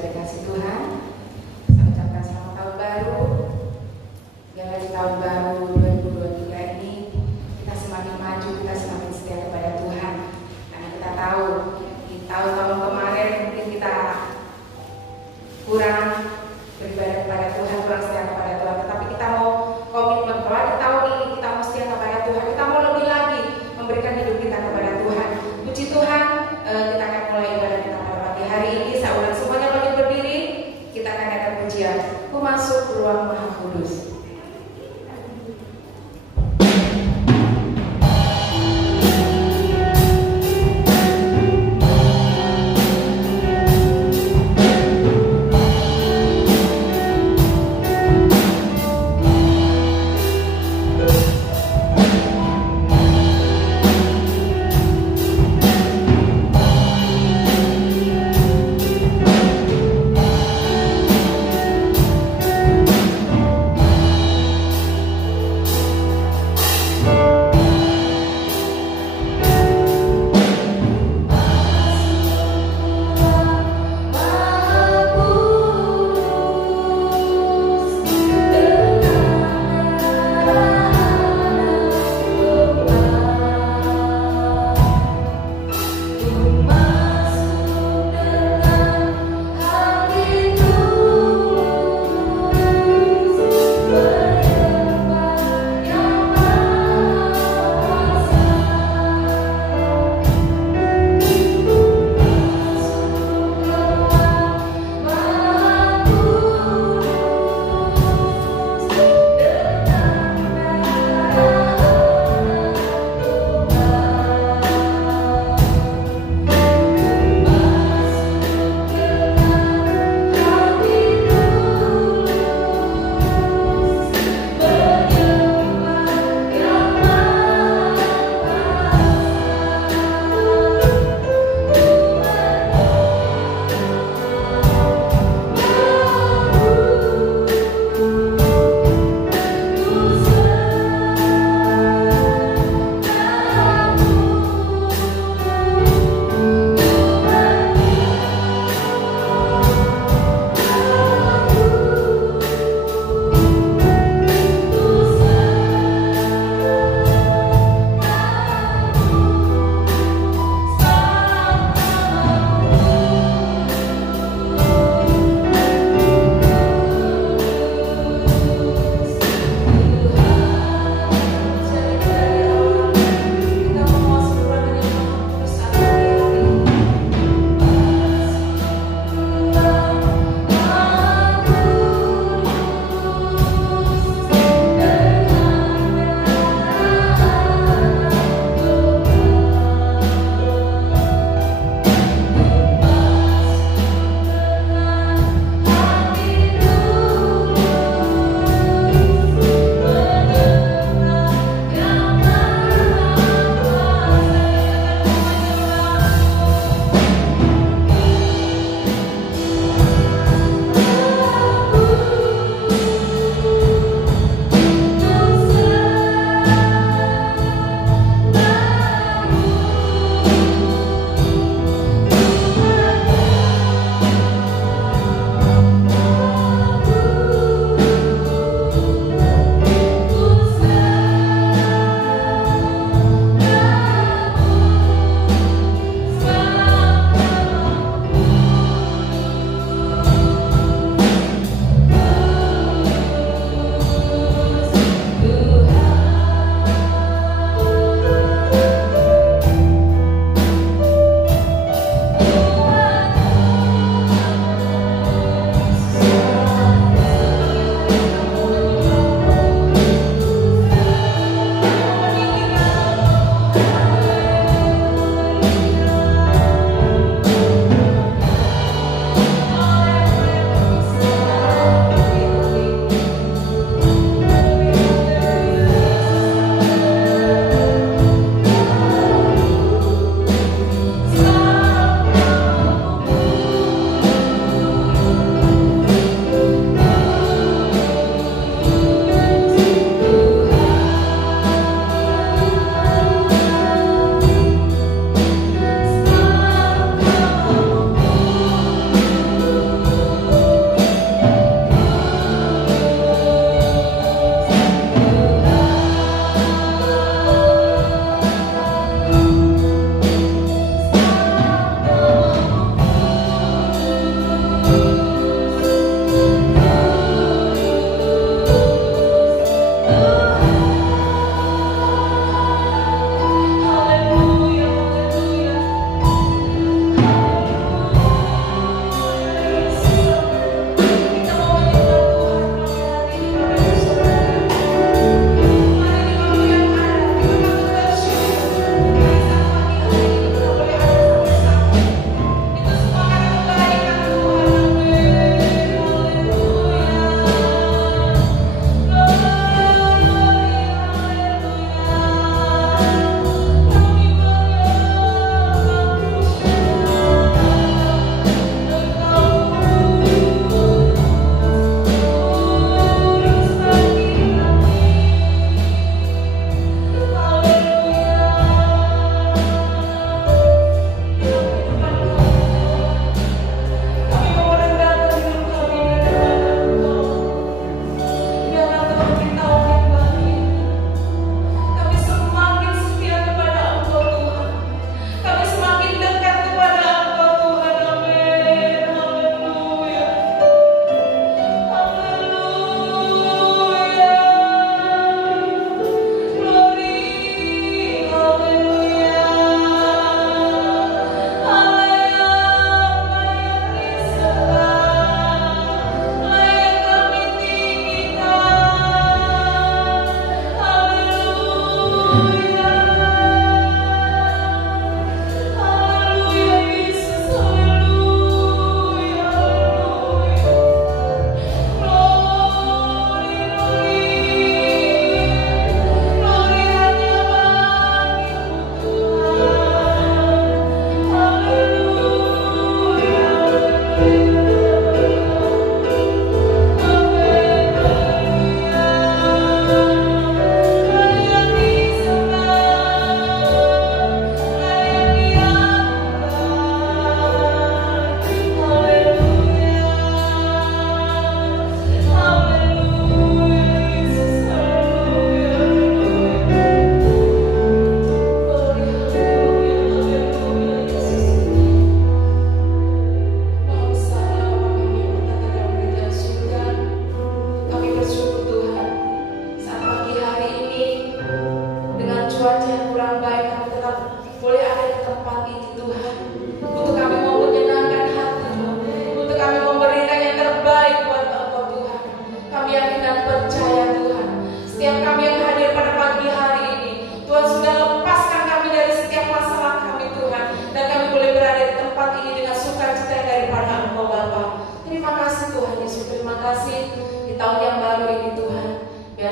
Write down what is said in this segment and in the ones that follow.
sudah dikasih Tuhan. Saya ucapkan selamat tahun baru. Biarlah di tahun baru 2023 ini kita semakin maju, kita semakin setia kepada Tuhan. Karena kita tahu di tahun-tahun kemarin mungkin kita kurang beribadah kepada Tuhan, kurang setia kepada Tuhan. Tetapi kita mau komitmen bahwa di tahun ini kita mau setia kepada Tuhan. Kita mau lebih lagi memberikan hidup kita kepada Tuhan. Puji Tuhan, kita akan mulai ibadah kita pada pagi hari ini. Saya ulang semuanya bangkit berdiri. Kita akan ada pujian. Ku masuk ruang Maha Kudus.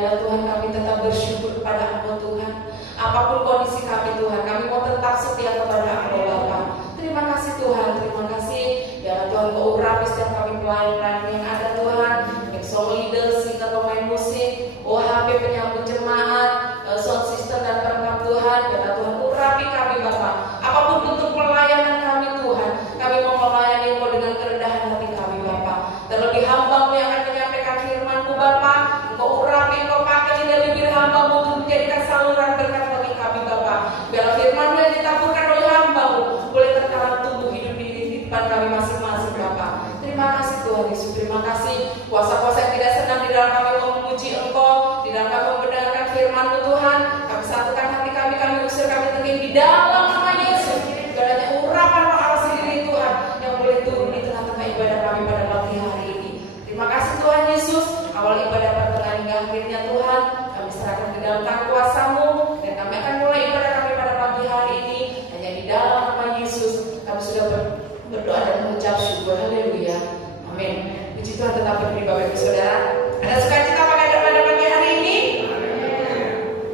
Ya Tuhan, kami tetap bersyukur kepada Engkau Tuhan. Apapun kondisi kami Tuhan, kami mau tetap setia kepada Engkau Bapa. Terima kasih Tuhan, terima kasih. Ya Tuhan, Kau urapi setiap kami pelayan yang ada Tuhan, baik song leader, singer, pemain musik, OHP, penyambut jemaat, sound system dan perangkat Tuhan. Ya Tuhan, urapi kami Bapa. Apapun bentuk pelayanan kami Tuhan, kami mau melayani Engkau dengan kerendahan hati kami Bapa. Terlebih hamba-Mu yang akan menyampaikan firman-Mu Bapa, Engkau urapi, Engkau pakai lidah bibir hamba-Mu untuk menjadikan saluran berkat bagi kami Bapa. Biarlah firman-Mu yang ditaburkan oleh hamba-Mu boleh tertanam tumbuh hidup di kehidupan kami masing-masing Bapa. Terima kasih Tuhan Yesus, terima kasih kuasa-kuasa yang tidak senang di dalam kami memuji Engkau, di dalam kami mendengarkan firman-Mu Tuhan. Kami satukan hati kami, kami usir, kami tegak di dalam nama Yesus. Biarlah urapan arus diri Tuhan yang boleh turun di tengah-tengah ibadah kami pada pagi hari ini. Terima kasih Tuhan Yesus. Awal ibadah pertengahan hingga akhirnya Tuhan, kami serahkan ke dalam tangan kuasa-Mu, dan kami akan mulai ibadah kami pada pagi hari ini hanya di dalam nama Yesus. Kami sudah berdoa dan mengucap syukur. Haleluya. Amin. Puji Tuhan, tetap berdiri Bapak Ibu Saudara. Ada sukacita pada pagi hari ini?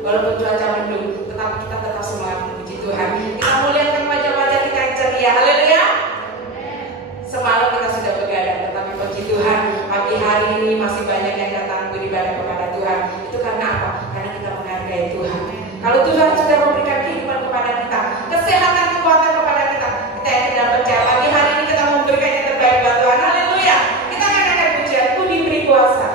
Walaupun cuaca mendung, tetapi kita tetap semangat memuji Tuhan. Kita muliakan wajah-wajah kita yang ceria. Haleluya. Semalam kita sudah begadang, tetapi puji Tuhan, pagi hari ini masih banyak yang datang beribadah kepada Tuhan. Itu karena apa? Karena kita menghargai Tuhan. Kalau Tuhan sudah memberikan kehidupan kepada kita, kesehatan, kekuatan kepada kita, kita yang tidak percaya pagi hari ini kita memberikan yang terbaik buat Tuhan. Haleluya. Kita akan pujian, Ku diberi kuasa.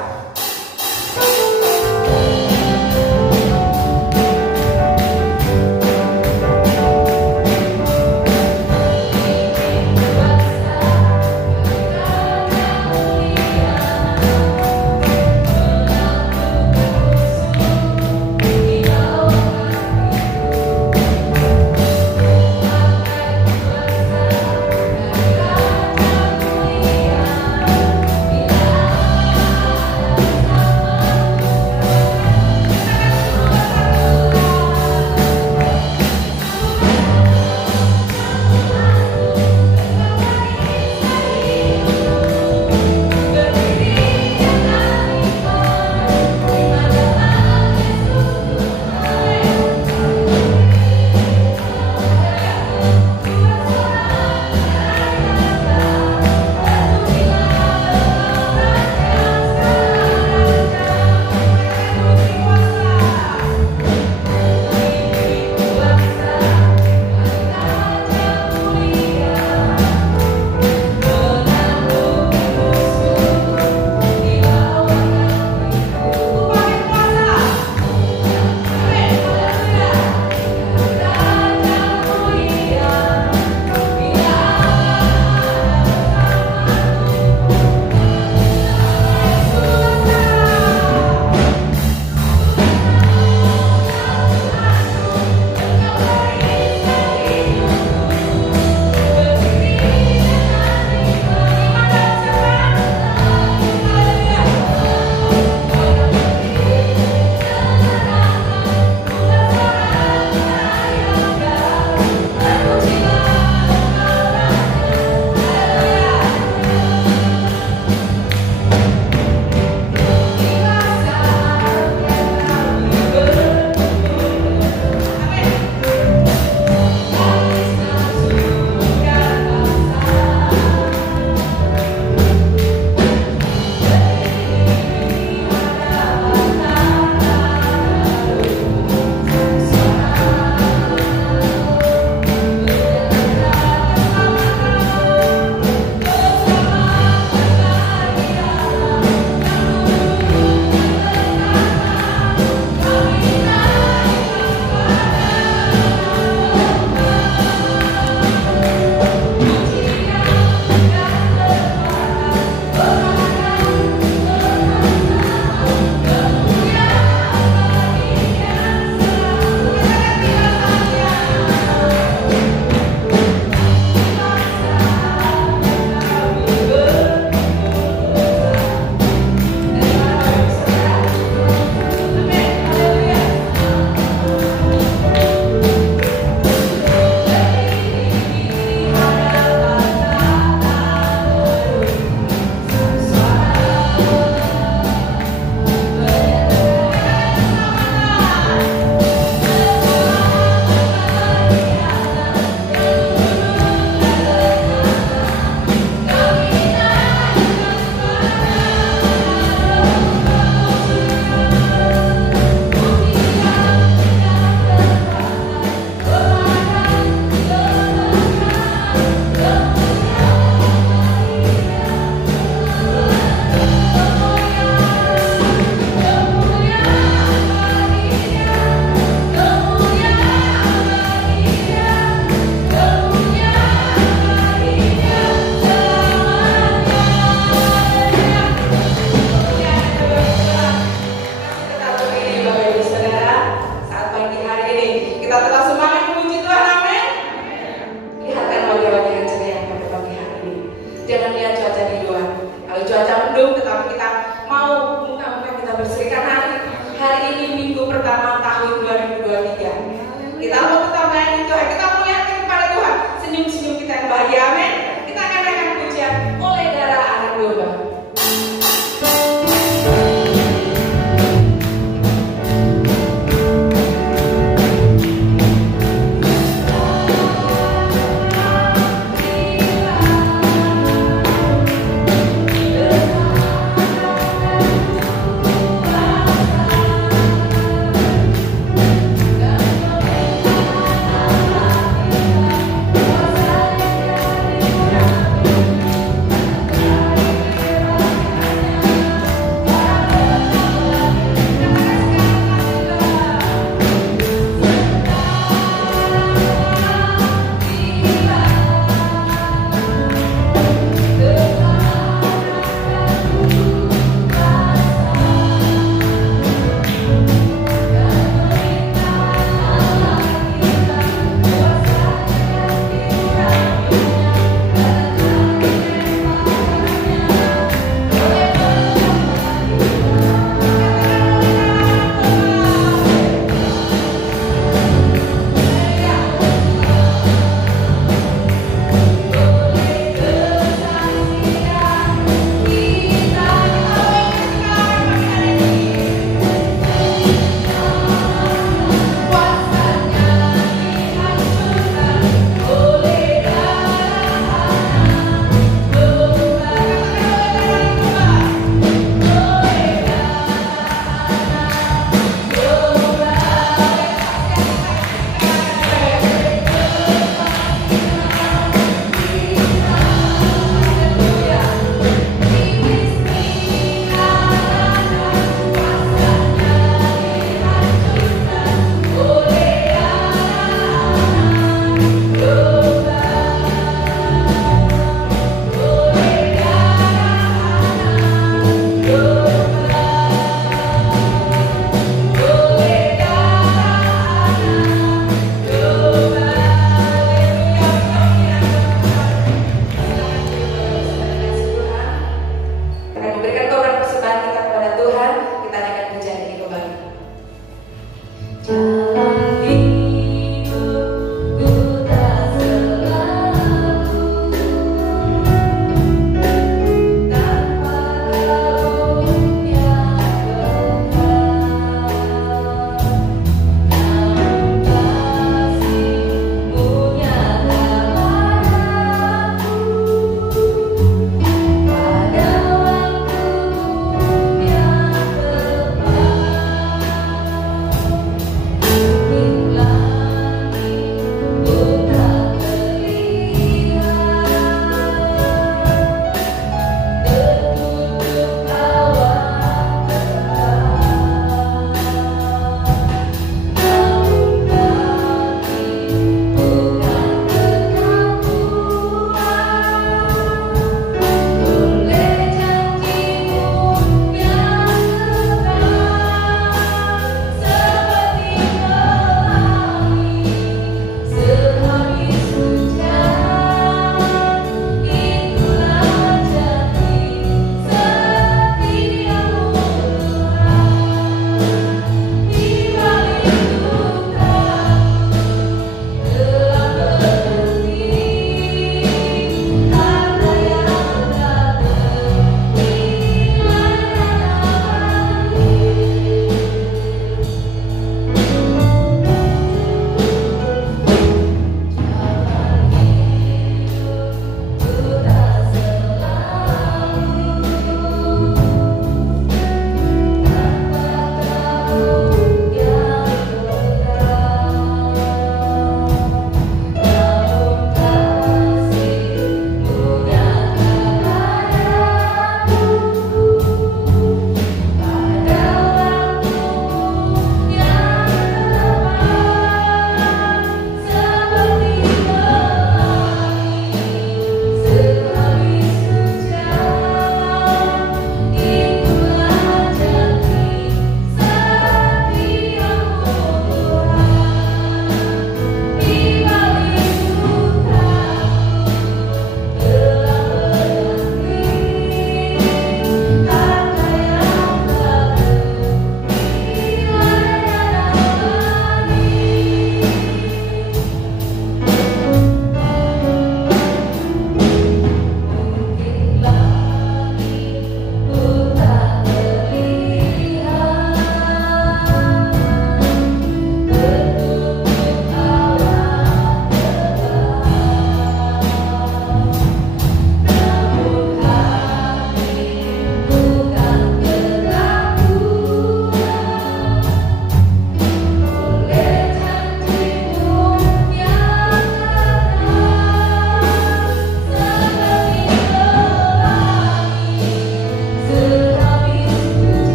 ini minggu pertama tahun 2023. Kita mau tetap melayani Tuhan, kita mau yakin kepada Tuhan, senyum-senyum kita yang bahagia, amin. Kita akan naikkan pujian oleh darah anak domba.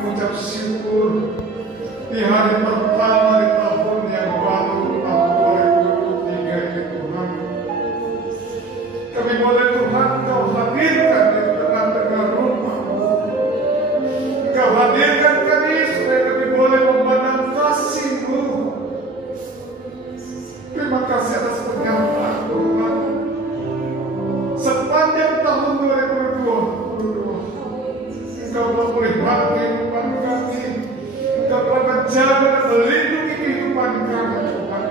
mengucap syukur di hari pertama di tahun yang baru, tahun 2023 ini Tuhan. Kami boleh Tuhan Kau hadirkan di tengah-tengah rumah. Kau hadirkan kami supaya kami boleh memandang kasih-Mu. Terima kasih atas pernyataan Tuhan. Sepanjang tahun 2022 Engkau telah melihara kehidupan kami. Engkau telah menjaga dan melindungi kehidupan kami Tuhan.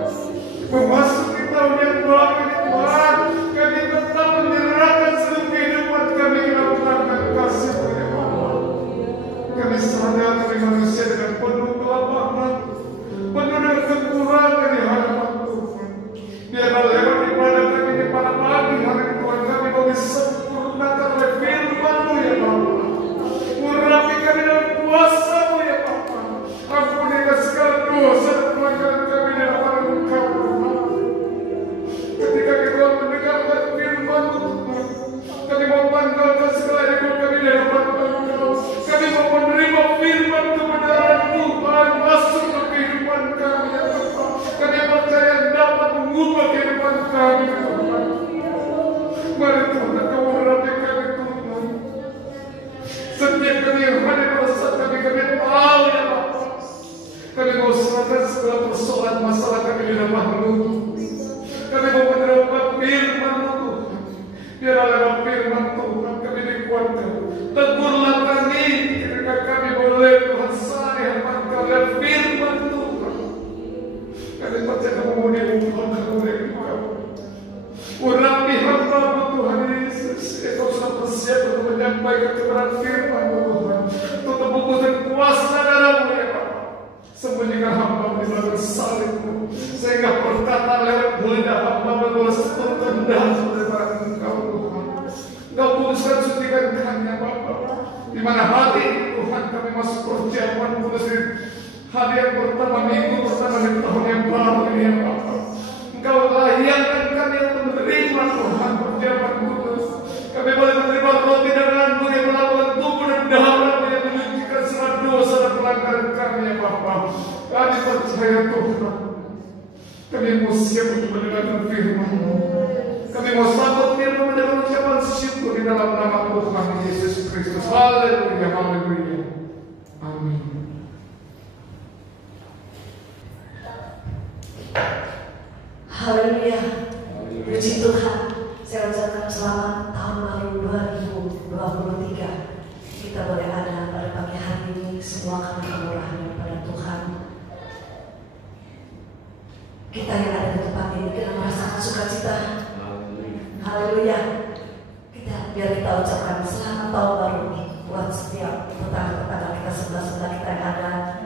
Memasuki tahun yang baru ini Tuhan, kami tetap menyerahkan seluruh kehidupan kami ke dalam tangan kasih-Mu ya Allah. Kami sadar kami manusia dengan penuh kelemahan, penuh dengan kekurangan di hadapan Tuhan. Biarlah lewat ibadah kami di pada pagi hari Tuhan, kami boleh sempurnakan oleh firman-Mu ya Bapa. Urapi kami dalam kuasa-Mu ya Bapa. Ampunilah segala dosa dan pelanggaran kami di hadapan Engkau Tuhan. Ketika kita mendengarkan firman-Mu Tuhan, kami mau tanggalkan segala ego kami di hadapan Engkau. Kami mau menerima firman kebenaran Tuhan masuk ke kehidupan kami ya Bapa. Kami percaya dapat mengubah kehidupan kami Tuhan. Mari Tuhan Kau urapi kami Tuhan. Setiap kami yang hadir pada saat kami tahu ya Bapa. Kami mau serahkan segala persoalan masalah kami di hadapan-Mu. Kami mau menerima firman-Mu Tuhan. Biarlah lewat firman Tuhan kami dikuatkan. Tegurlah kami ketika kami boleh Tuhan salah di hadapan Kau dan firman Tuhan. Kami percaya memenuhi Tuhan dan memenuhi Kau. Urapi hamba-Mu Tuhan Yesus. Kau sudah bersiap untuk menyampaikan kebenaran firman-Mu Tuhan. Untuk tebus dan kuasa darah-Mu ya Bapa. Sembunyikan hamba-Mu di belakang salib-Mu, sehingga perkataan lewat lidah hamba-Mu boleh tertendang daripada Engkau Tuhan. Engkau putuskan suntikan kami ya Bapa. Di mana hari ini Tuhan kami masuk perjamuan kudus ini, hari yang pertama, minggu pertama di tahun yang baru ini ya Bapa. Engkau layankan kami untuk menerima Tuhan perjamuan kudus. Kami boleh menerima roti dan anggur yang melakukan tubuh dan darah-Mu yang menyucikan segala dosa dan pelanggaran kami ya Bapa. Kami percaya Tuhan. Kami mau siap untuk mendengarkan firman-Mu. Kami mau sambut firman-Mu dengan ucapan syukur di dalam nama Tuhan Yesus Kristus. Haleluya, haleluya. Amin. Haleluya. Puji Tuhan. Saya ucapkan selamat tahun baru 2023. Kita boleh ada pada pagi hari ini semua karena kemurahan daripada Tuhan. Kita yang ada di tempat ini kita merasakan sukacita. Haleluya. Biar kita ucapkan selamat tahun baru buat setiap tetangga-tetangga kita, sebelah-sebelah kita yang ada.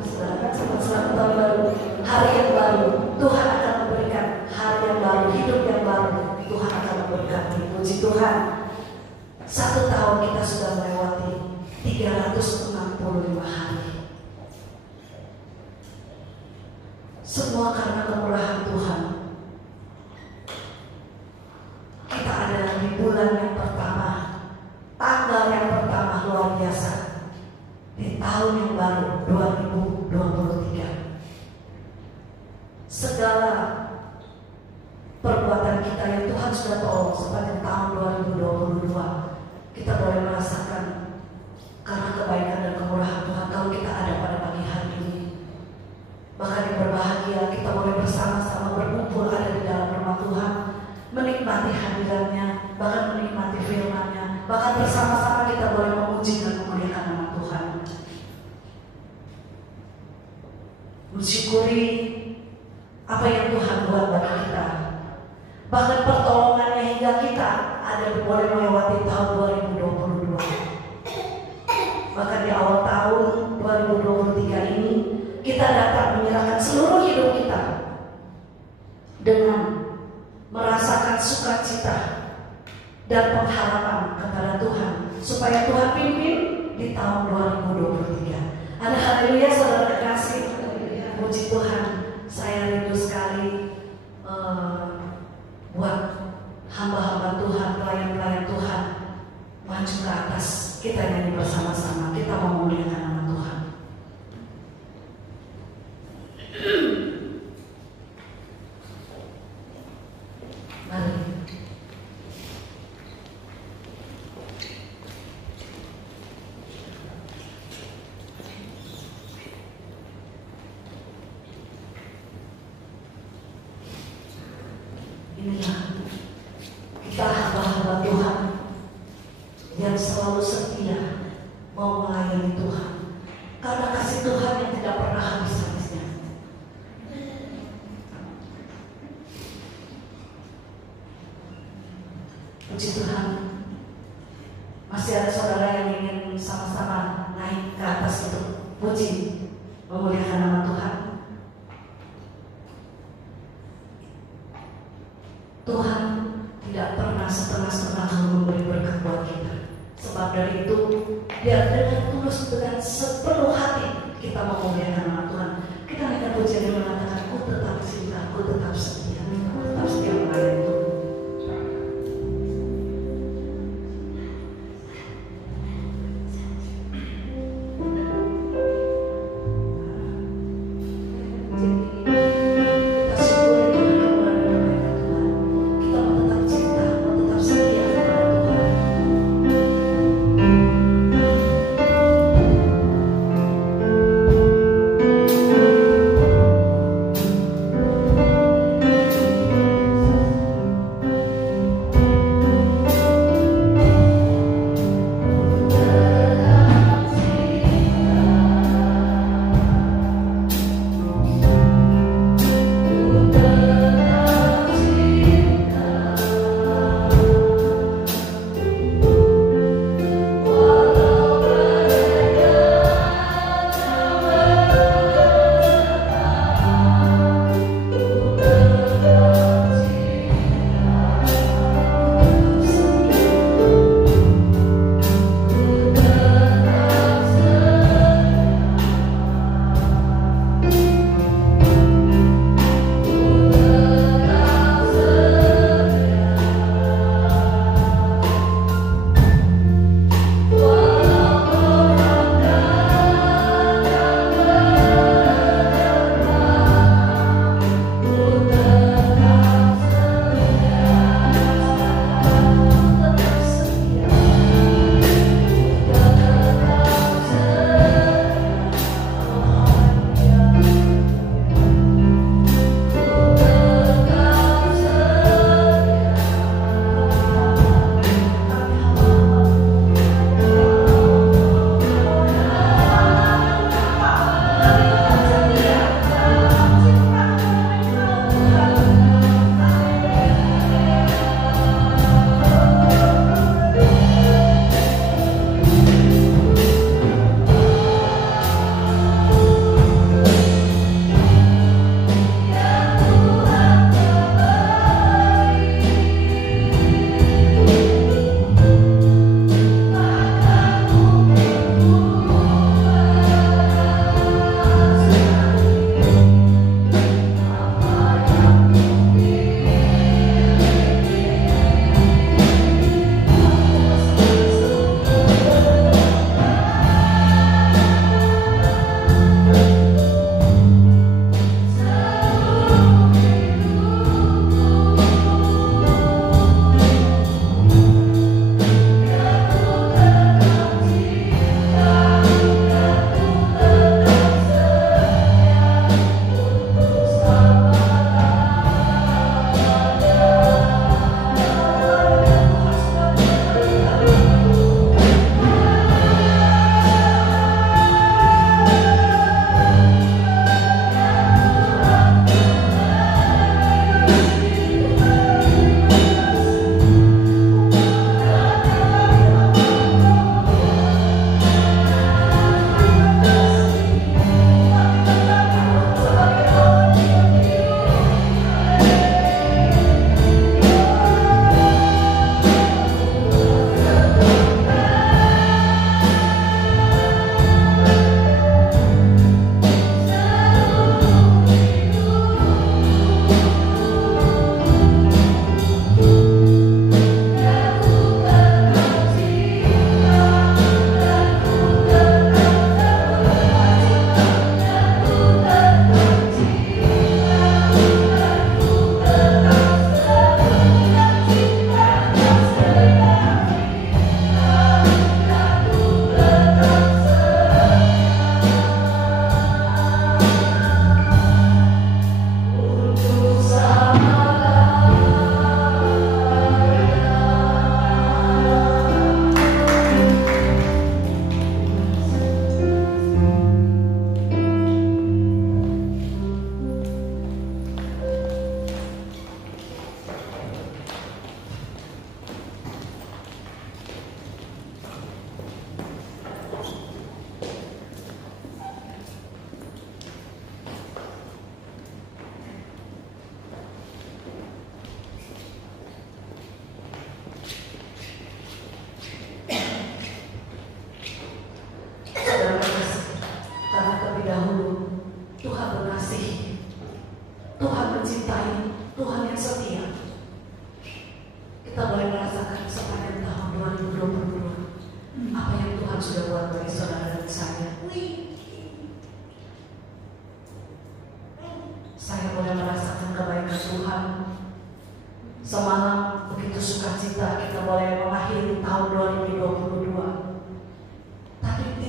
Selamat tahun baru, hari yang baru. Tuhan akan memberikan hari yang baru, hidup yang baru. Tuhan akan memberkati. Puji Tuhan. 1 tahun kita sudah melewati 365 hari. Semua karena kemurahan Tuhan. Kita ada di bulan yang pertama, tanggal yang pertama luar biasa, di tahun yang baru 2023. Segala perbuatan kita yang Tuhan sudah tolong sepanjang tahun 2022, kita boleh merasakan karena kebaikan dan kemurahan Tuhan. Kalau kita ada pada pagi hari ini, bahkan yang berbahagia kita boleh bersama-sama berkumpul ada di dalam rumah Tuhan, menikmati hadirannya, bahkan menikmati firman-Nya, bahkan bersama-sama kita boleh memuji dan memuliakan nama Tuhan. Mensyukuri apa yang Tuhan buat bagi kita, bahkan pertolongannya hingga kita ada boleh melewati tahun 2022. Bahkan di awal tahun 2023 ini kita dapat menyerahkan seluruh hidup kita dengan merasakan sukacita dan pengharapan kepada Tuhan, supaya Tuhan pimpin di tahun 2023. Ada haleluya saudara kasih. Puji Tuhan. Saya rindu sekali buat hamba-hamba Tuhan, pelayan-pelayan Tuhan maju ke atas. Kita nyanyi bersama-sama, kita memuliakan nama yang selalu setia mau melayani Tuhan, karena kasih Tuhan yang tidak pernah habis-habisnya. Puji Tuhan, masih ada saudara yang ingin sama-sama naik ke atas untuk puji memuliakan nama Tuhan. Tuhan tidak pernah setengah-setengah memberi berkat buat kita. Sebab dari itu, biar dengan tulus, dengan sepenuh hati kita memuliakan nama Tuhan. Kita akan pujian yang mengatakan, aku tetap cinta, aku tetap setia, aku tetap setia melayani Tuhan. Aku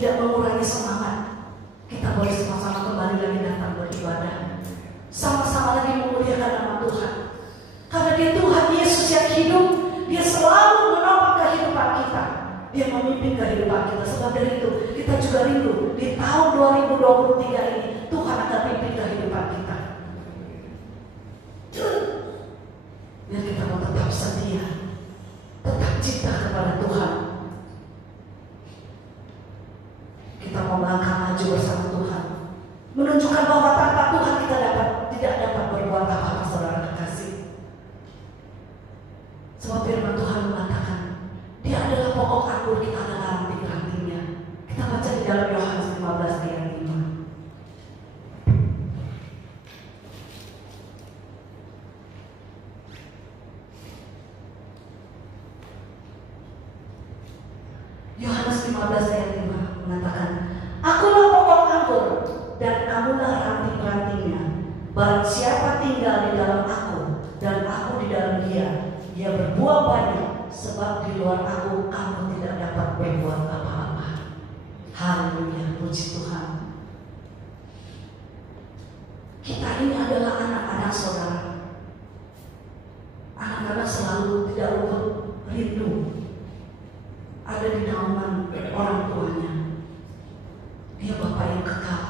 tidak mengurangi semangat. Kita boleh sama-sama kembali lagi datang beribadah, sama-sama lagi memuliakan nama Tuhan. Karena Dia Tuhan Yesus yang hidup, Dia selalu menopang kehidupan kita, Dia memimpin kehidupan kita. Sebab dari itu kita juga rindu di tahun 2023 ini Tuhan akan memimpin kehidupan kita. Biar kita mau tetap setia, tetap cinta kepada Tuhan. Kita mau melangkah maju bersama Tuhan, menunjukkan bahwa tanpa Tuhan kita tidak dapat berbuat apa-apa, saudara kekasih. Sebab firman Tuhan mengatakan, Dia adalah pokok anggur, kita adalah ranting-rantingnya. Kita baca di dalam Yohanes 15 ayat 5. Yohanes 15 ayat 5 mengatakan, Akulah pokok anggur dan kamulah ranting-rantingnya. Barang siapa tinggal di dalam aku dan aku di dalam dia, dia berbuah banyak, sebab di luar aku kamu tidak dapat berbuat apa-apa. Haleluya, puji Tuhan. Kita ini adalah anak-anak saudara. Anak-anak selalu tidak luput rindu ada di naungan orang tuanya. Dia Bapa yang kekal,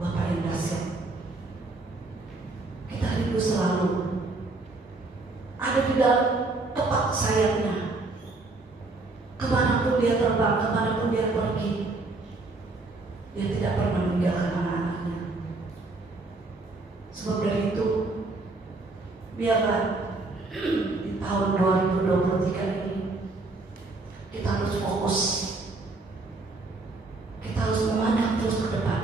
Bapa yang dahsyat. Kita rindu selalu ada di dalam kepak sayapnya. Kemanapun dia terbang, kemanapun dia pergi, dia tidak pernah meninggalkan anak-anaknya. Sebab dari itu, biarlah di tahun 2023 ini kita harus fokus. Kita harus memandang terus ke depan.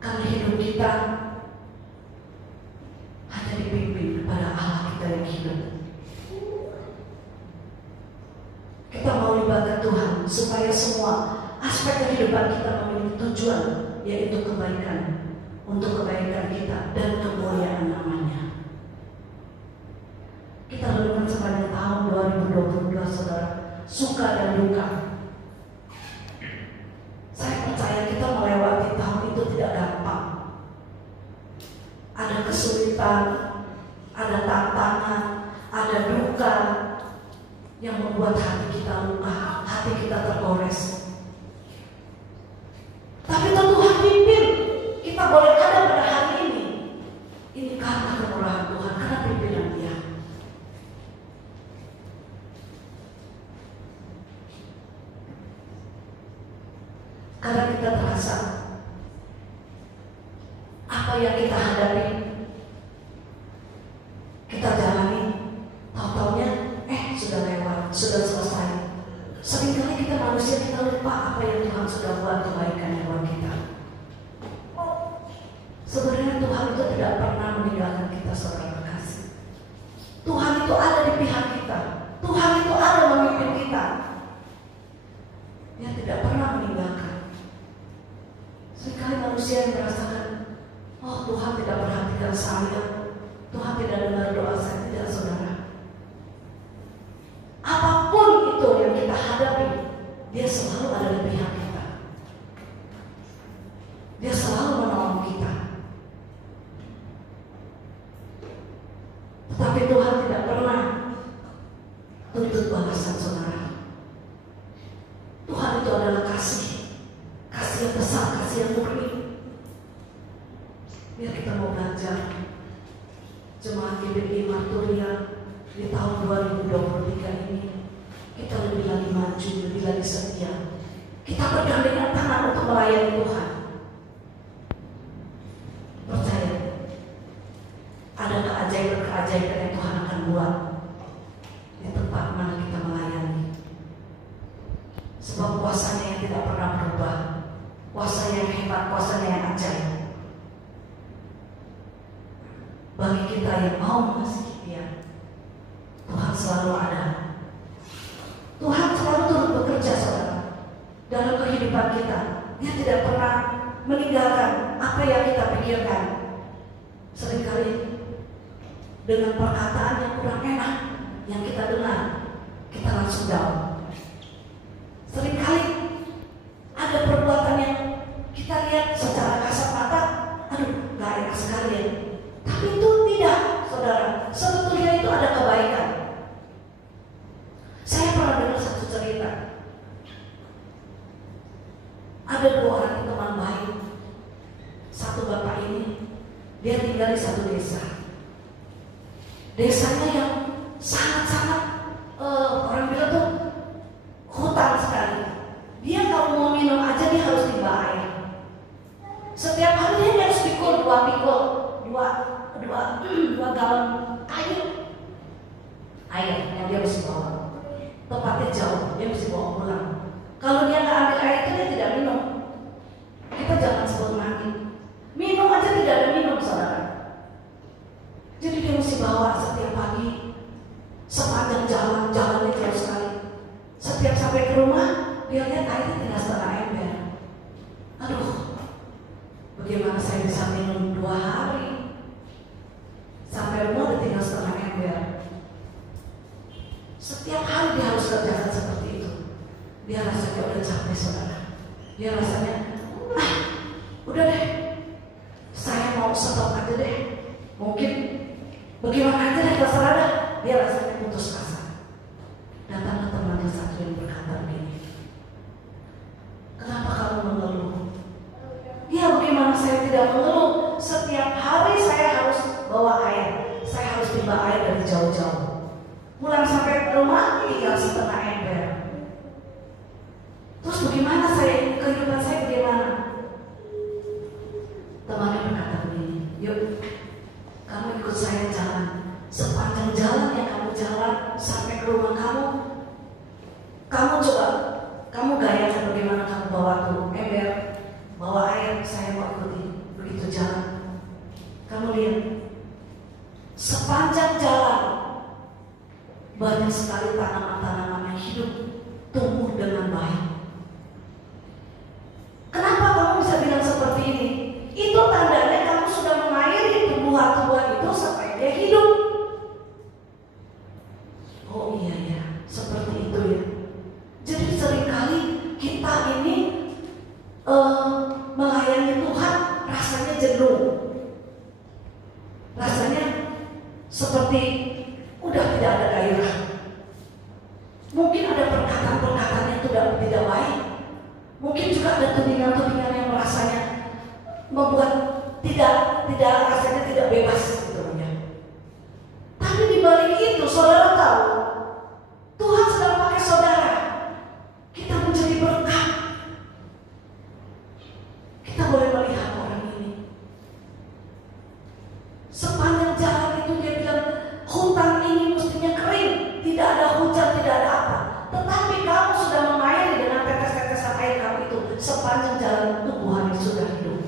Karena hidup kita hanya dipimpin kepada Allah kita yang hidup. Kita mau libatkan Tuhan supaya semua aspek kehidupan kita memiliki tujuan, yaitu kebaikan, untuk kebaikan kita dan kemuliaan namanya. Kita renungkan sepanjang tahun 2022, saudara, suka dan duka. Saya percaya kita melewati tahun itu tidak gampang. Ada kesulitan, ada tantangan, ada duka yang membuat hati kita luka, hati kita tergores. Tapi Tuhan pimpin kita boleh ada pada hari ini. Ini karena kemurahan Tuhan, karena pimpinan Dia. Karena kita terasa apa yang kita hadapi, kita jalani, tahu-taunya sudah lewat, sudah selesai. Seringkali kita manusia, kita lupa apa yang Tuhan sudah buat kebaikan buat kita. Sebenarnya Tuhan itu tidak pernah meninggalkan kita, saudara kasih. Tuhan itu ada di pihak kita. Tuhan itu ada memimpin kita. Dia tidak pernah meninggalkan. Seringkali manusia yang merasakan, oh Tuhan tidak perhatikan saya, Tuhan tidak dengar doa saya. Tidak, saudara. Apapun itu yang kita hadapi, Dia selalu ada di pihak kita. Dia selalu menolong kita. Tetapi Tuhan tidak pernah tuntut balasan, saudara. Tuhan itu adalah kasih. Kasih yang besar, kasih yang murni. Biar kita mau belajar Jemaat GBI Marturia di tahun 2023 ini, kita lebih lagi maju, lebih lagi setia. Kita bergandengan tangan untuk melayani Tuhan. Percaya, ada keajaiban-keajaiban yang Tuhan akan buat di tempat mana kita melayani. Sebab kuasanya yang tidak pernah berubah, kuasanya yang hebat, kuasanya yang ajaib. Bagi kita yang mau mengasihi Dia, Tuhan selalu ada. Tuhan selalu turut bekerja, saudara, dalam kehidupan kita. Dia tidak pernah meninggalkan apa yang kita pikirkan. Seringkali dengan perkataan yang kurang enak yang kita dengar, kita langsung down. Seringkali tinggal di satu desa. Desanya yang sangat-sangat orang bilang tuh hutan sekali. Dia kalau mau minum aja dia harus timba air. Setiap hari dia harus pikul 2 galon air yang dia mesti bawa. Tempatnya jauh, dia mesti bawa pulang. Kalau dia nggak ambil air itu dia tidak minum. Kita jangan sebut mati. Minum aja tidak ada minum, saudara. Jadi dia mesti bawa setiap pagi sepanjang jalannya jauh sekali. Setiap sampai ke rumah dia lihat airnya tinggal setengah ember. Aduh, bagaimana saya bisa minum 2 hari? Sampai rumah udah tinggal setengah ember. Setiap hari dia harus kerjakan seperti itu. Dia rasanya udah capek, saudara. Dia rasanya, udah deh, saya mau stop aja deh. Mungkin bagaimana aja deh, terserah dah. Dia rasanya putus asa. Datanglah temannya satu yang berkata begini, kenapa kamu mengeluh? Ya bagaimana saya tidak mengeluh? Setiap hari saya harus bawa air. Saya harus timba air dari jauh-jauh. Pulang sampai ke rumah tinggal setengah ember. Terus bagaimana kehidupan saya bagaimana? Temannya berkata begini, yuk kamu ikut saya jalan. Sepanjang jalan yang kamu jalan sampai ke rumah kamu coba, kamu gayakan bagaimana kamu bawa tuh ember, bawa air, saya mau ikuti. Begitu jalan, kamu lihat sepanjang jalan banyak sekali tanaman-tanaman yang hidup, tumbuh dengan baik. Kenapa kamu bisa bilang seperti ini? Itu tandanya kamu sudah mengairi tumbuhan-tumbuhan itu sampai dia hidup. Oh iya ya, seperti itu ya. Jadi seringkali kita ini melayani Tuhan rasanya jenuh. Rasanya seperti udah tidak ada gairah. Mungkin ada perkataan-perkataan yang tidak baik. Mungkin juga ada tudingan-tudingan yang rasanya membuat tidak rasanya tidak bebas gitu ya. Tapi di balik itu saudara tahu, Tuhan sedang pakai saudara. Kita menjadi berkat. Kita boleh melihat orang ini. Sepanjang jalan itu dia bilang, hutan ini mestinya kering, tidak ada hujan, tidak ada apa. Tetapi kamu sudah mengairi dengan tetes-tetesan air kamu itu. Sepanjang jalan tumbuhan yang sudah hidup.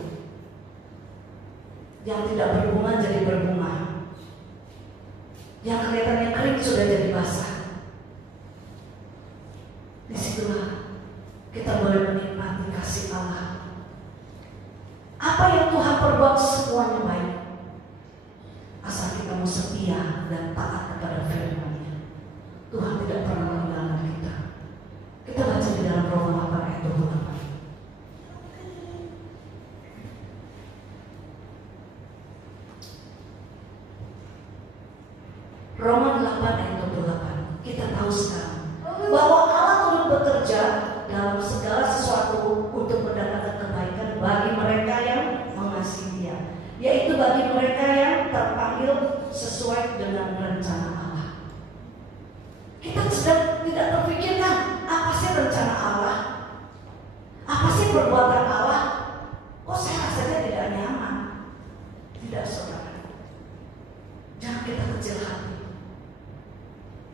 Yang tidak berbunga jadi berbunga. Yang kelihatannya kering sudah jadi basah. Disitulah kita boleh menikmati kasih Allah. Apa yang Tuhan perbuat semuanya baik. Asal kita mau setia dan taat kepada firman-Nya. Tuhan tidak pernah meninggalkan kita. Kita baca di dalam Roma 8 ayat 28. Roma 8 ayat 28. Kita tahu sekarang bahwa Allah turut bekerja dalam segala sesuatu untuk mendatangkan kebaikan bagi mereka yang mengasihi Dia, yaitu bagi mereka yang terpanggil sesuai dengan rencana Allah. Kita sedang tidak terpikirkan apa sih rencana Allah, apa sih perbuatan Allah. Oh saya rasanya tidak nyaman. Tidak saudara, jangan kita kecil hati.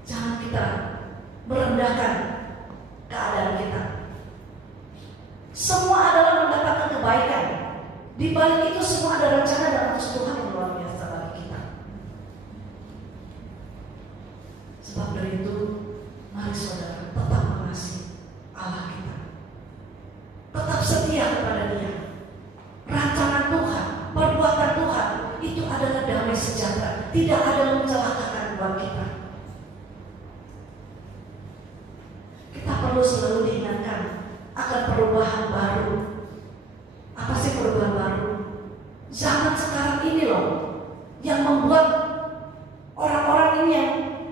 Jangan kita merendahkan keadaan kita. Semua adalah mendatangkan kebaikan. Di balik itu semua ada rencana dan maksud Tuhan yang luar biasa bagi kita. Sebab dari itu, mari saudara tetap mengasihi Allah kita. Tetap setia kepada Dia. Rancangan Tuhan, perbuatan Tuhan itu adalah damai sejahtera. Tidak ada yang mencelakakan buat kita. Kita perlu selalu diingatkan akan perubahan baru. Apa sih perubahan baru? Zaman sekarang ini loh yang membuat orang-orang ini yang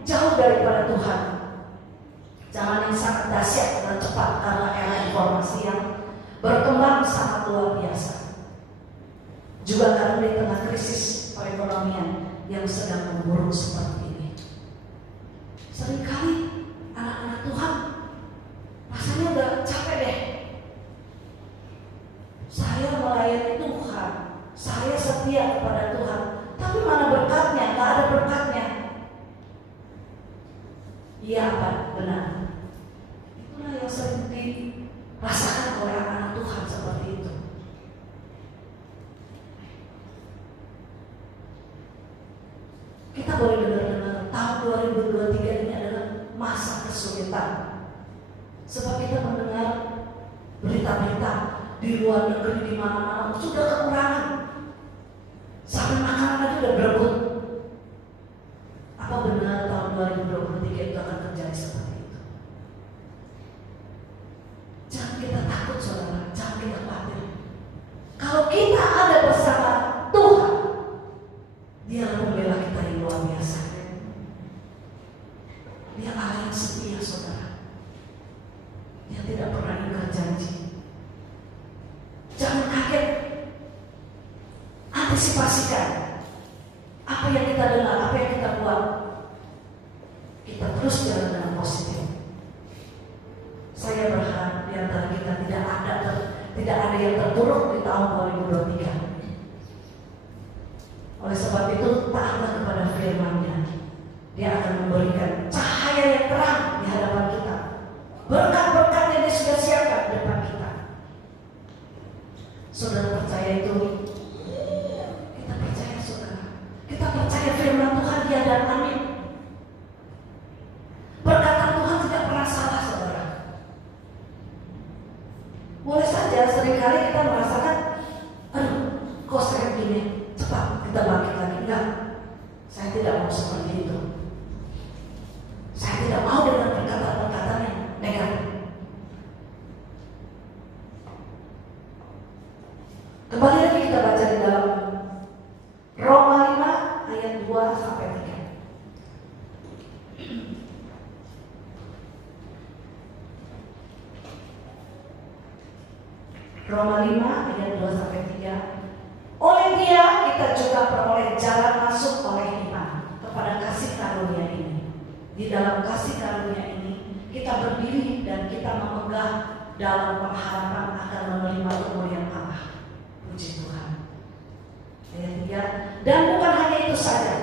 jauh daripada Tuhan. Zaman yang sangat dahsyat dan cepat karena era informasi yang berkembang sangat luar biasa. Juga karena di tengah krisis perekonomian yang sedang memburuk seperti ini. Seringkali anak-anak Tuhan rasanya udah capek deh. Saya melayani Tuhan, saya setia kepada Tuhan, tapi mana berkatnya? Gak ada berkatnya. Iya Pak, benar. Itulah yang sering dirasakan oleh anak-anak Tuhan seperti itu. Kita boleh dengar-dengar tahun 2023 ini adalah masa kesulitan. Sebab kita mendengar berita-berita di luar negeri, di mana-mana sudah kekurangan. Sampai makanan aja udah berebut. Apa benar tahun 2023 itu akan terjadi seperti itu? Jangan kita takut saudara, jangan kita khawatir. Kalau kita ada bersama Tuhan, Dia akan membela kita yang luar biasa. Dia Allah yang setia saudara. Dia tidak pernah ingkar janji. Jangan kaget. Antisipasikan apa yang kita dengar, apa yang kita buat. Kita terus jalan dengan positif. Saya berharap di antara kita tidak ada yang terburuk di tahun 2023. Oleh sebab itu taatlah kepada firman-Nya. Dia akan memberikan cahaya yang terang di hadapan kita. Berkat-berkat yang Dia sudah siapkan di depan kita. Saudara percaya itu? Kita percaya saudara. Kita percaya firman Tuhan dia dan amin. Perkataan Tuhan tidak pernah salah saudara. Boleh saja seringkali kita merasakan, aduh kok saya gini, cepat kita bangkit lagi. Enggak, saya tidak mau seperti itu. Saya tidak mau dengan perkataan-perkataan yang negatif. Kembali lagi kita baca di dalam Roma 5 ayat 2 sampai 3. Roma 5 ayat 2 sampai 3. Oleh Dia kita juga peroleh jalan masuk oleh iman kepada kasih karunia ini. Di dalam kasih karunia ini kita berdiri dan kita memegang dalam pengharapan akan menerima kemuliaan Allah. Puji Tuhan. Ayat 3. Dan bukan hanya itu saja,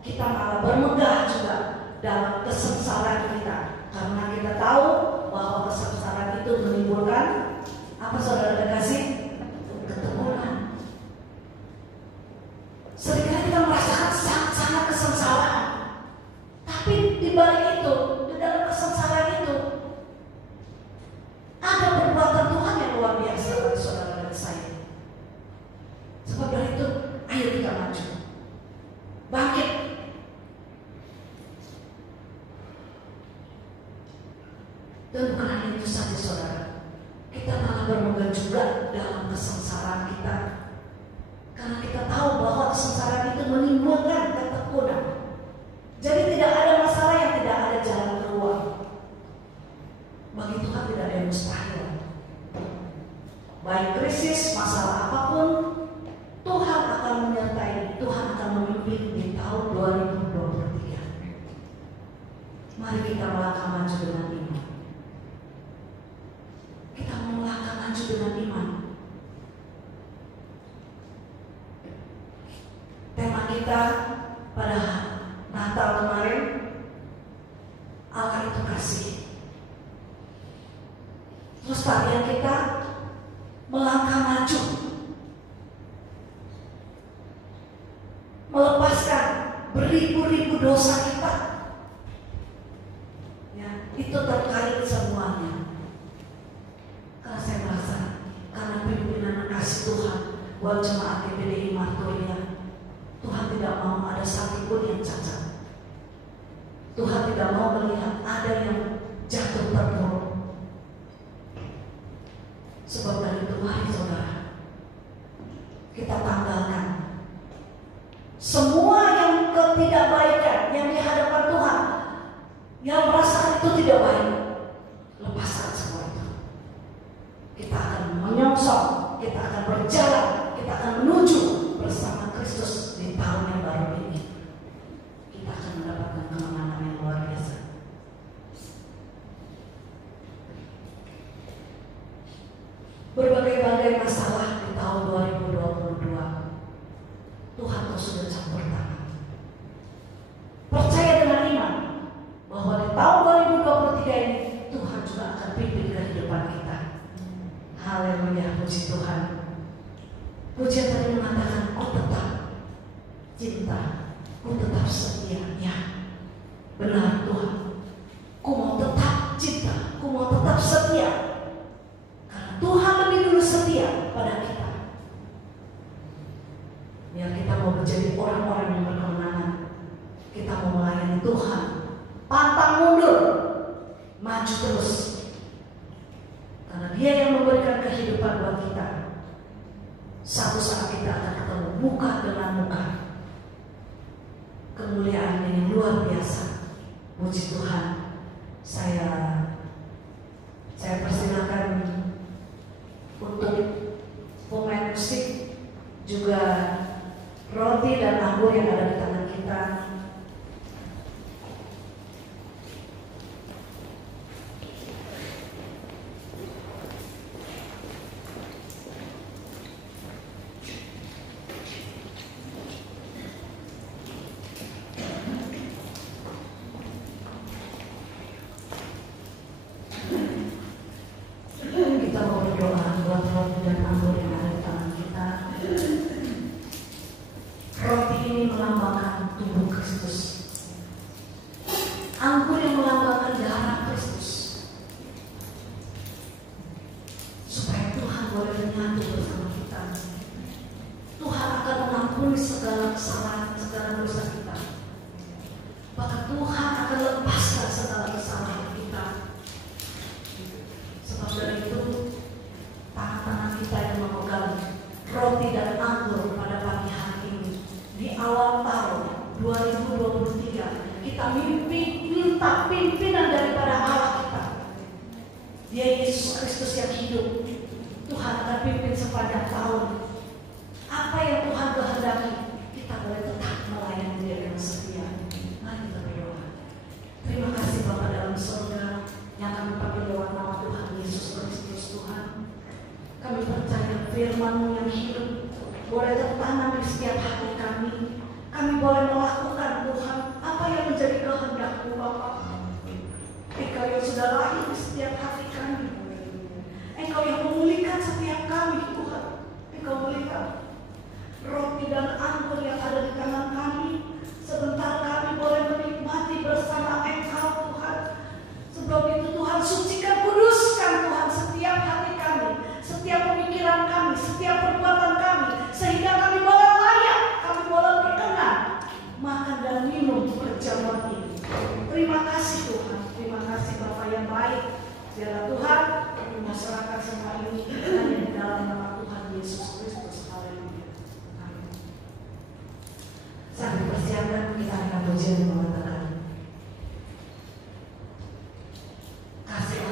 kita malah bermegah juga dalam kesengsaraan kita, karena kita tahu bahwa kesengsaraan itu menimbulkan apa saudara kekasih? Ketekunan. Seringkali kita merasakan sangat-sangat kesengsaraan, tapi di balik itu, di dalam kesengsaraan itu ada perbuatan Tuhan yang luar biasa bagi saudara dan saya. Sebab dari itu, ayo kita maju, bangkit. Dan bukan hanya itu saja saudara, kita malah bermegah juga dalam kesengsaraan kita, karena kita tahu bahwa kesengsaraan itu menimbulkan ketekunan. Jadi tidak ada masalah yang tidak ada jalan keluar. Bagi Tuhan tidak ada yang mustahil. Baik krisis, masalah apapun, Tuhan akan menyertai, Tuhan akan memimpin di tahun 2023. Mari kita melangkah maju dengan iman. Kita melangkah maju dengan iman. Tema kita pada Natal kemarin, Allah itu kasih. Terus bagian kita melangkah maju, melepaskan beribu-ribu dosa kita. Ya, itu terkait semuanya. Karena saya merasa, karena pimpinan kasih Tuhan buat jemaat GPDI Martoria, Tuhan tidak mau ada satupun yang cacat. Tuhan tidak mau melihat ada yang jatuh terpuruk. Sebab dari itu, mari saudara, kita tanggalkan semua yang ketidakbaikan yang di hadapan Tuhan, yang merasa itu tidak baik, lepaskan semua itu. Kita akan menyongsong, kita akan berjalan, kita akan menuju bersama Kristus di tahun berbagai-bagai masalah di tahun 2022. Tuhan Kau sudah campur tangan. Percaya dengan iman bahwa di tahun 2023 ini Tuhan juga akan pimpin kehidupan kita. Haleluya, puji Tuhan. Pujian tadi mengatakan, Kau tetap cinta, Kau tetap setia. Ya, benar Tuhan. Kau mau tetap cinta, Kau mau tetap setia. Karena Tuhan lebih dulu setia pada kita. Biar kita mau menjadi orang-orang yang berkemenangan. Kita mau melayani Tuhan. Pantang mundur, maju terus. Karena Dia yang memberikan kehidupan buat kita. Satu saat kita akan ketemu muka dengan muka. Kemuliaan yang luar biasa. Puji Tuhan. Saya persilakan untuk pemain musik, juga roti dan anggur yang ada di tangan kita. Kasih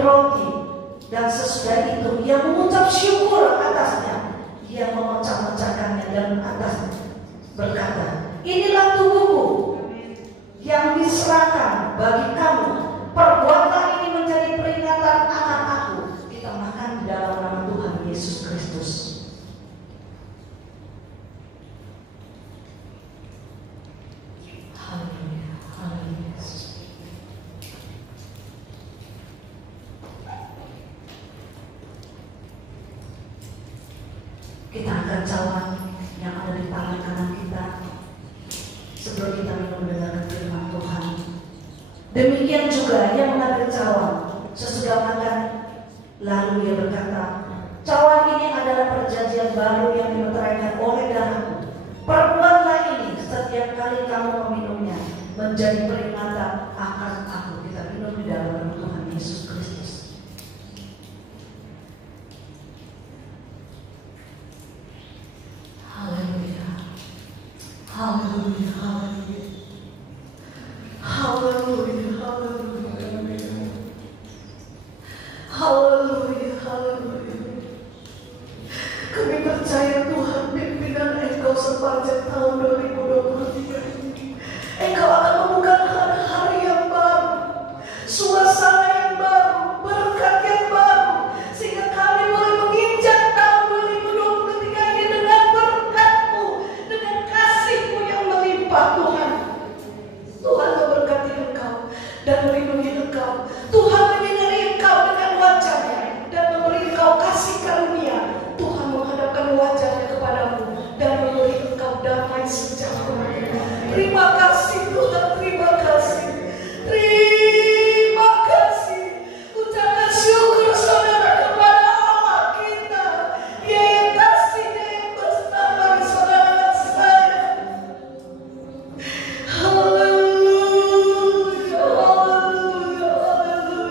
mengambil roti, dan sesudah itu ia mengucap syukur atasnya. Ia memecah-mecahkannya dan atasnya berkata, inilah tubuhku yang diserahkan bagi kamu. Perbuatlah ini menjadi peringatan akan aku. Kita makan di dalam nama Tuhan Yesus Kristus. Haleluya, haleluya. Kita akan cawan yang ada di tangan kanan kita sebelum kita mendengarkan firman Tuhan. Demikian juga ia mengambil cawan sesudah makan, lalu ia berkata, cawan ini adalah perjanjian baru yang dimeteraikan oleh darahku. Perbuatlah ini setiap kali kamu meminumnya menjadi peringatan akan aku. Kita minum di dalam nama Tuhan Yesus Kristus. Haleluya, haleluya, haleluya, haleluya, haleluya, haleluya, haleluya. Kami percaya Tuhan, pimpinan Engkau sepanjang tahun 2023 ini, Engkau akan membuka hari-hari yang baru, suasana yang baru, berkat yang baru, sehingga kami boleh menginjak tahun 2023 ini dengan berkat-Mu, dengan kasih-Mu yang melimpah. Tuhan, Tuhan memberkati Engkau dan melindungi Engkau. Tuhan menyinari Engkau dengan wajah-Nya dan memberi Engkau kasih karunia. Tuhan menghadapkan wajah-Nya kepadamu dan memberi Engkau damai sejahtera. Terima kasih Tuhan, terima kasih, terima kasih. Ucapkan syukur saudara kepada Allah kita. Dia yang kasih-Nya yang besar bagi saudara dan saya. Haleluya, haleluya, haleluya.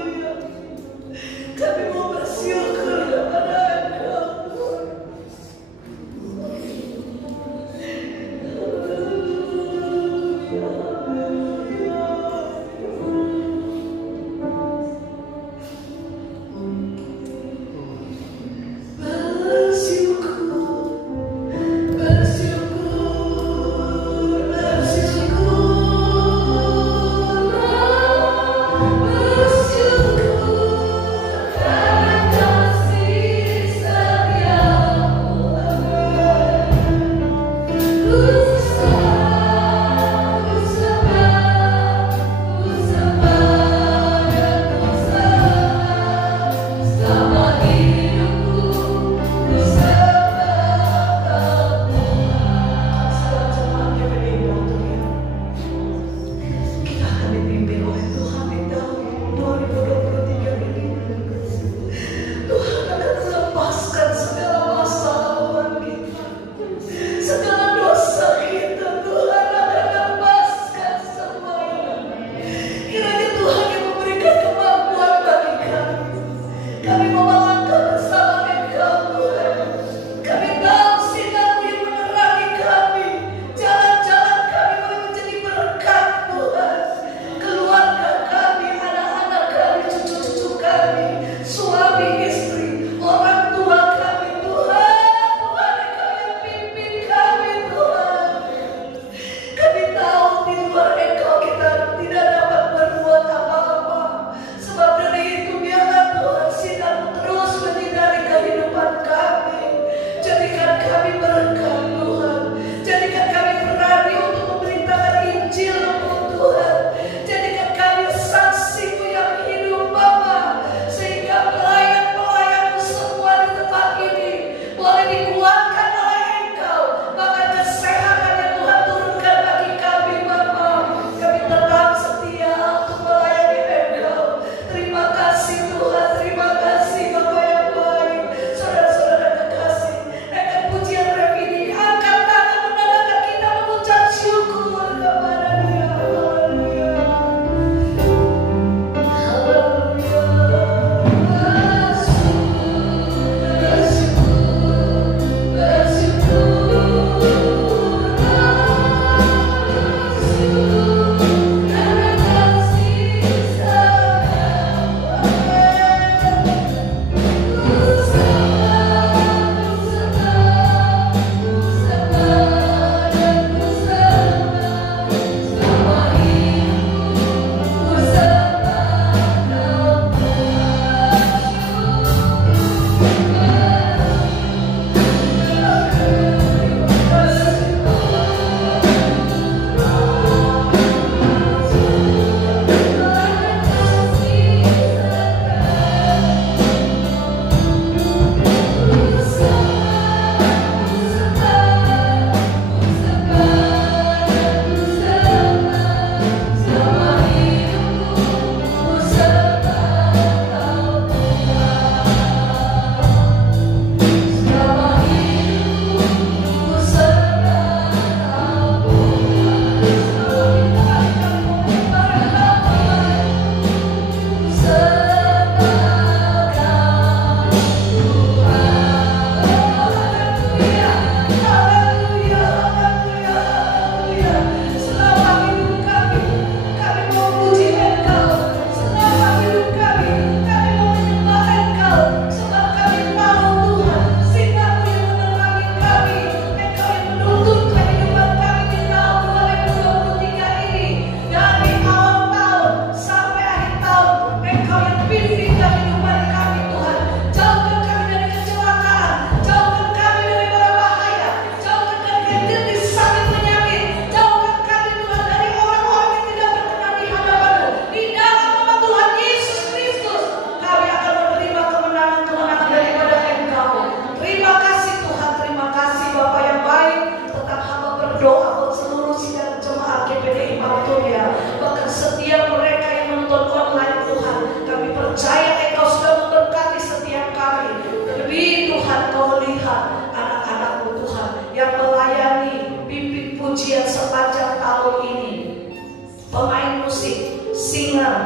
system,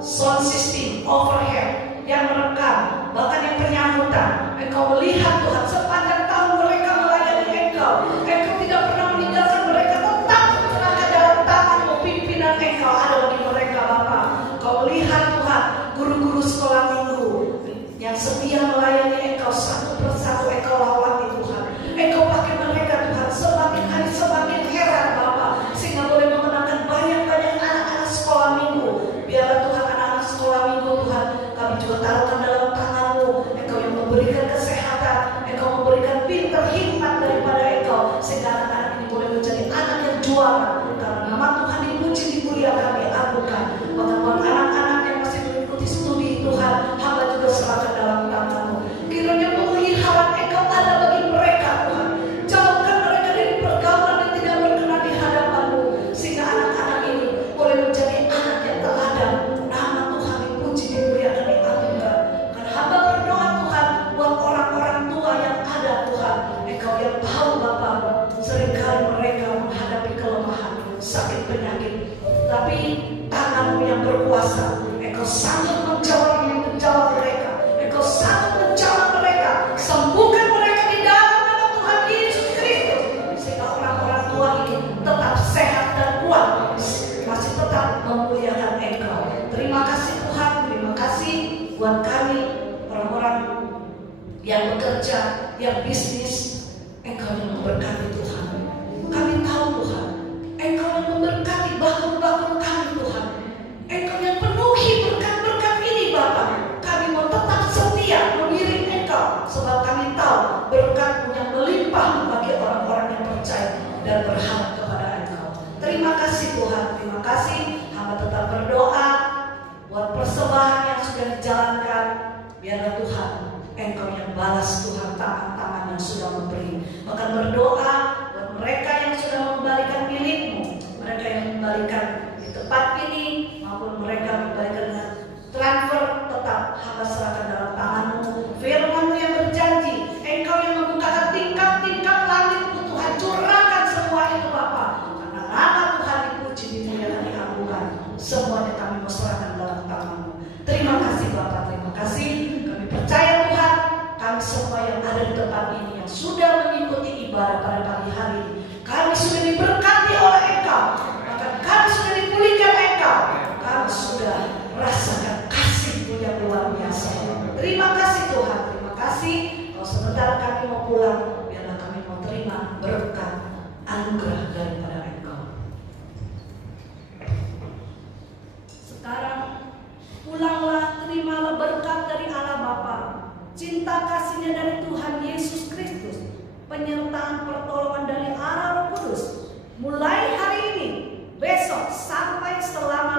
sound system, overhead yang merekam, bahkan yang penyambutan. Engkau melihat Tuhan sepanjang tahun mereka melayani Engkau. Engkau tidak pernah meninggalkan mereka, tetap berada dalam tangan-Mu. Pimpinan Engkau ada bagi mereka Bapa. Kau melihat Tuhan guru-guru sekolah minggu yang setia melayani Engkau, satu persatu Engkau lawati Tuhan. Engkau pakai mereka Tuhan, semakin hari semakin heran Bapa, sehingga boleh mengenalkan banyak-banyak anak-anak sekolah minggu. Biarlah Tuhan anak-anak sekolah minggu Tuhan, kami juga taruhkan dalam tangan-Mu. Engkau yang memberikan kesehatan, Engkau memberikan pintar hikmat daripada Engkau, sehingga anak-anak ini boleh menjadi anak yang juara. Karena nama Tuhan dipuji, dimuliakan, diagungkan. Bahkan buat anak-anak yang masih mengikuti studi Tuhan, hamba juga serahkan dalam tangan-Mu. Kiranya pemeliharaan Engkau ada bagi mereka Tuhan. Jauhkan mereka dari pergaulan yang tidak berkenan di hadapan-Mu, sehingga anak-anak ini boleh menjadi anak yang teladan. Nama Tuhan dipuji, dimuliakan, diagungkan. Karena hamba berdoa Tuhan buat orang-orang tua yang ada Tuhan. Engkau yang tahu Bapa, seringkali mereka menghadapi kelemahan, sakit, penyakit, tapi tangan-Mu yang berkuasa. Engkau sanggup menjawab mereka. Engkau sanggup menjawab mereka. Sembuhkan mereka di dalam nama Tuhan Yesus Kristus, sehingga orang-orang tua ini tetap sehat dan kuat, masih tetap memuliakan Engkau. Terima kasih Tuhan, terima kasih buat kami orang-orang yang bekerja, yang bisnis. Engkau yang memberkati Tuhan. Kami tahu Tuhan, Engkau yang memberkati bakul-bakul kami Tuhan. Engkau yang penuhi berkat-berkat ini Bapa. Kami mau tetap setia mengiring Engkau, sebab kami tahu berkat-Mu yang melimpah bagi orang-orang yang percaya dan berharap kepada Engkau. Terima kasih Tuhan, terima kasih. Hamba tetap berdoa buat persembahan yang sudah dijalankan. Biarlah Tuhan, Engkau yang balas Tuhan tangan-tangan yang sudah memberi. Bahkan berdoa buat mereka yang sudah mengembalikan milik-Mu, mereka yang mengembalikan di tempat ini maupun mereka mengembalikan dengan transfer, tetap hamba serahkan dalam tangan-Mu. Firman-Mu yang berjanji, Engkau yang membukakan tingkap-tingkap langit-Mu Tuhan, curahkan semua itu Bapa. Karena nama Tuhan dipuji, dimuliakan, diagungkan. Semuanya kami mau serahkan dalam tangan-Mu. Terima kasih Bapa, terima kasih. Kami percaya Tuhan, kami semua yang ada di tempat ini yang sudah mengikuti ibadah pada pagi hari ini, kami sudah diberkati oleh Engkau, bahkan kami sudah dipulihkan Engkau. Kami sudah merasakan kasih-Mu yang luar biasa. Terima kasih Tuhan, terima kasih. Kalau sebentar kami mau pulang, biarlah kami mau terima berkat anugerah daripada Engkau. Sekarang pulanglah, terimalah berkat dari Allah Bapa, cinta kasih-Nya dari Tuhan Yesus Kristus, penyertaan pertolongan dari Allah Roh Kudus, mulai hari ini, besok sampai selama